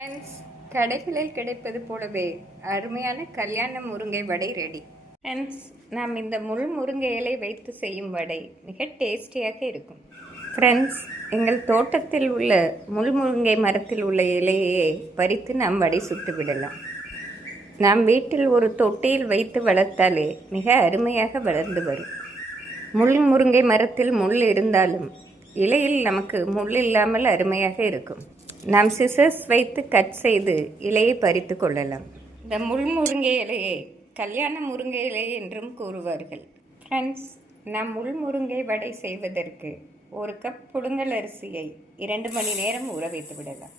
Friends, கடைகளில் கிடைப்பது போலவே அருமையான கல்யாண முருங்கை வடை ரெடி. ஃப்ரெண்ட்ஸ், நாம் இந்த முள் முருங்கை இலை வைத்து செய்யும் வடை மிக டேஸ்டியாக இருக்கும். ஃப்ரெண்ட்ஸ், எங்கள் தோட்டத்தில் உள்ள முள் முருங்கை மரத்தில் உள்ள இலையையே பறித்து நாம் வடை சுட்டு விடலாம். நாம் வீட்டில் ஒரு தொட்டியில் வைத்து வளர்த்தாலே மிக அருமையாக வளர்ந்து வரும். முள் முருங்கை மரத்தில் முள் இருந்தாலும் இலையில் நமக்கு முள் இல்லாமல் அருமையாக இருக்கும். நாம் சிசர்ஸ் வைத்து கட் செய்து இலையை பறித்து கொள்ளலாம். இந்த முள் முருங்கை இலையை கல்யாண முருங்கை இலை என்றும் கூறுவார்கள். ஃப்ரெண்ட்ஸ், நாம் முள் முருங்கை வடை செய்வதற்கு 1 கப் புழுங்கல் அரிசியை 2 மணி நேரம் ஊற வைத்து விடலாம்.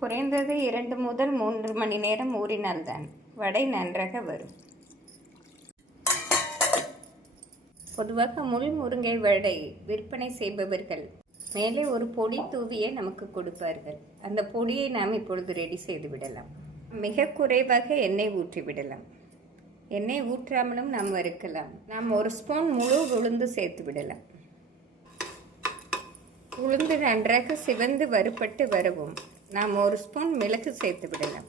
குறைந்தது 2 முதல் 3 மணி நேரம் ஊறினால்தான் வடை நன்றாக வரும். பொதுவாக முள் முருங்கை வடை விற்பனை செய்பவர்கள் மேலே ஒரு பொடி தூவியே நமக்கு கொடுப்பார்கள். அந்த பொடியை நாம் இப்பொழுது ரெடி செய்து விடலாம். மிக குறைவாக எண்ணெய் ஊற்றி விடலாம். எண்ணெய் ஊற்றாமலும் நாம் வறுக்கலாம். நாம் 1 ஸ்பூன் முழு உளுந்து சேர்த்து விடலாம். உளுந்து நன்றாக சிவந்து வறுபட்டு வரவும் நாம் 1 ஸ்பூன் மிளகு சேர்த்து விடலாம்.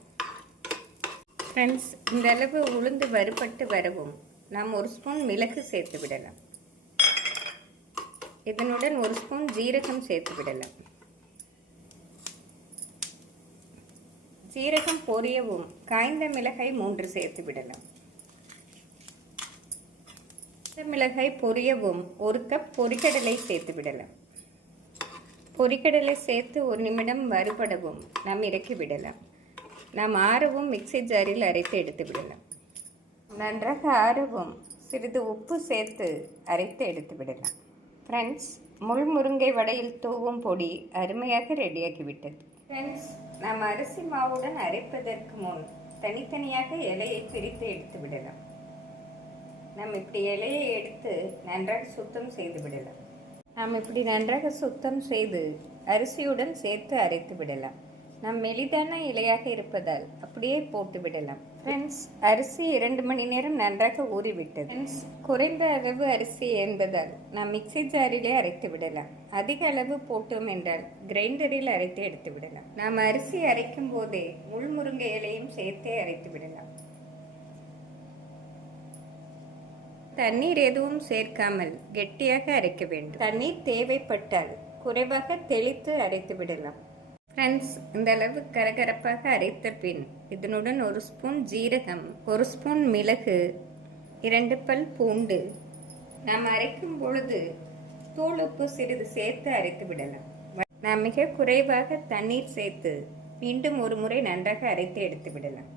ஃப்ரெண்ட்ஸ், இந்த அளவு உளுந்து வறுபட்டு வரவும் நாம் 1 ஸ்பூன் மிளகு சேர்த்து விடலாம். இதனுடன் 1 ஸ்பூன் ஜீரகம் சேர்த்து விடலாம். ஜீரகம் பொரியவும் காய்ந்த மிளகாய் 3 சேர்த்து விடலாம். மிளகாய் பொரியவும் 1 கப் பொரிக்கடலை சேர்த்து விடலாம். பொரிக்கடலை சேர்த்து 1 நிமிடம் வறுபடவும் நாம் இறக்கி விடலாம். நாம் ஆறவும் மிக்சி ஜாரில் அரைத்து எடுத்து விடலாம். நன்றாக ஆறவும் சிறிது உப்பு சேர்த்து அரைத்து எடுத்து விடலாம். ஃப்ரெண்ட்ஸ், முள் முருங்கை வடையில் தூவும் பொடி அருமையாக ரெடியாகிவிட்டது. ஃப்ரெண்ட்ஸ், நாம் அரிசி மாவுடன் அரைப்பதற்கு முன் தனித்தனியாக இலையை பிரித்து எடுத்து விடலாம். நாம் இப்படி இலையை எடுத்து நன்றாக சுத்தம் செய்து விடலாம். நாம் இப்படி நன்றாக சுத்தம் செய்து அரிசியுடன் சேர்த்து அரைத்து விடலாம். நாம் மெலிதான இலையாக இருப்பதால் அப்படியே போட்டு விடலாம். ஃப்ரெண்ட்ஸ், அரிசி 2 மணி நேரம் நன்றாக ஊறிவிட்டது. ஃப்ரெண்ட்ஸ், குறைந்த அளவு அரிசி என்பதால் நாம் மிக்சி ஜாரிலே அரைத்து விடலாம். அதிக அளவு போட்டோம் என்றால் கிரைண்டரில் அரைத்து எடுத்து விடலாம். நாம் அரிசி அரைக்கும் போதே முள் முருங்கை இலையும் சேர்த்தே அரைத்து விடலாம். தண்ணீர் எதுவும் சேர்க்காமல் கெட்டியாக அரைக்க வேண்டும். தண்ணீர் தேவைப்பட்டால் குறைவாக தெளித்து அரைத்து விடலாம். ஃப்ரெண்ட்ஸ், இந்த அளவு கரகரப்பாக அரைத்த பின் இதனுடன் 1 ஸ்பூன் ஜீரகம், 1 ஸ்பூன் மிளகு, 2 பல் பூண்டு, நாம் அரைக்கும் பொழுது தூள் உப்பு சிறிது சேர்த்து அரைத்து விடலாம். நாம் மிக குறைவாக தண்ணீர் சேர்த்து மீண்டும் ஒரு முறை நன்றாக அரைத்து எடுத்து விடலாம்.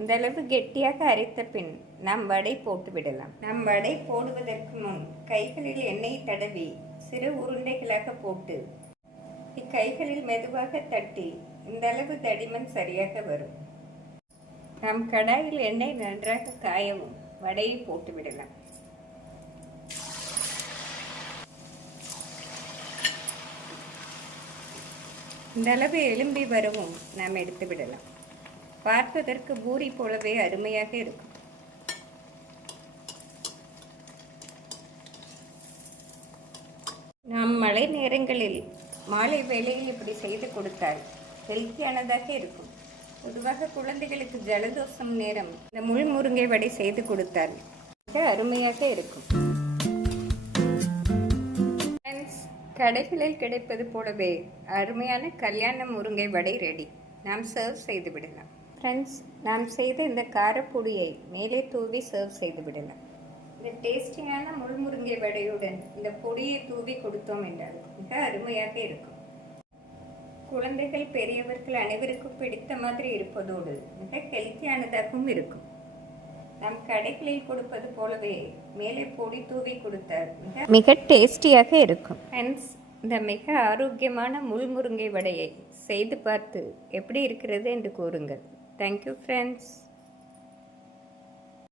இந்த அளவு கெட்டியாக அரைத்த பின் நாம் வடை போட்டு விடலாம். நாம் வடை போடுவதற்கு முன் கைகளில் எண்ணெய் தடவி சிறு உருண்டைகளாக போட்டு கைகளில் மெதுவாக தட்டி இந்த அளவு தடிமன் சரியாக வரும். நாம் கடாயில் எண்ணெய் நன்றாக காயவும் வடையை போட்டு விடலாம். இந்த அளவு எலும்பி வரவும் நாம் எடுத்து விடலாம். பார்ப்பதற்கு பூரி போலவே அருமையாக இருக்கும். நாம் மழை நேரங்களில் மாலை வேளையில் இப்படி செய்து கொடுத்தால் ஹெல்த்தியானதாக இருக்கும். பொதுவாக குழந்தைகளுக்கு ஜலதோஷம் நேரம் இந்த முள் முருங்கை வடை செய்து கொடுத்தால் மிக அருமையாக இருக்கும். ஃப்ரெண்ட்ஸ், கடைகளில் கிடைப்பது போலவே அருமையான கல்யாண முருங்கை வடை ரெடி. நாம் சர்வ் செய்து விடலாம். ஃப்ரெண்ட்ஸ், நாம் செய்த இந்த காரப்பொடியை மேலே தூவி சர்வ் செய்து விடலாம். இந்த டேஸ்டியான முள் முருங்கை வடையுடன் இந்த பொடியை தூவி கொடுத்தோம் என்றால் மிக அருமையாக இருக்கும். குழந்தைகள் பெரியவர்கள் அனைவருக்கும் பிடித்த மாதிரி இருப்பதோடு மிக ஹெல்த்தியானதாகவும் இருக்கும். நாம் கடைகளில் கொடுப்பது போலவே மேலே பொடி தூவி கொடுத்தால் மிக டேஸ்டியாக இருக்கும். ஃப்ரெண்ட்ஸ், இந்த மிக ஆரோக்கியமான முள் முருங்கை வடையை செய்து பார்த்து எப்படி இருக்கிறது என்று கூறுங்கள். Thank you friends.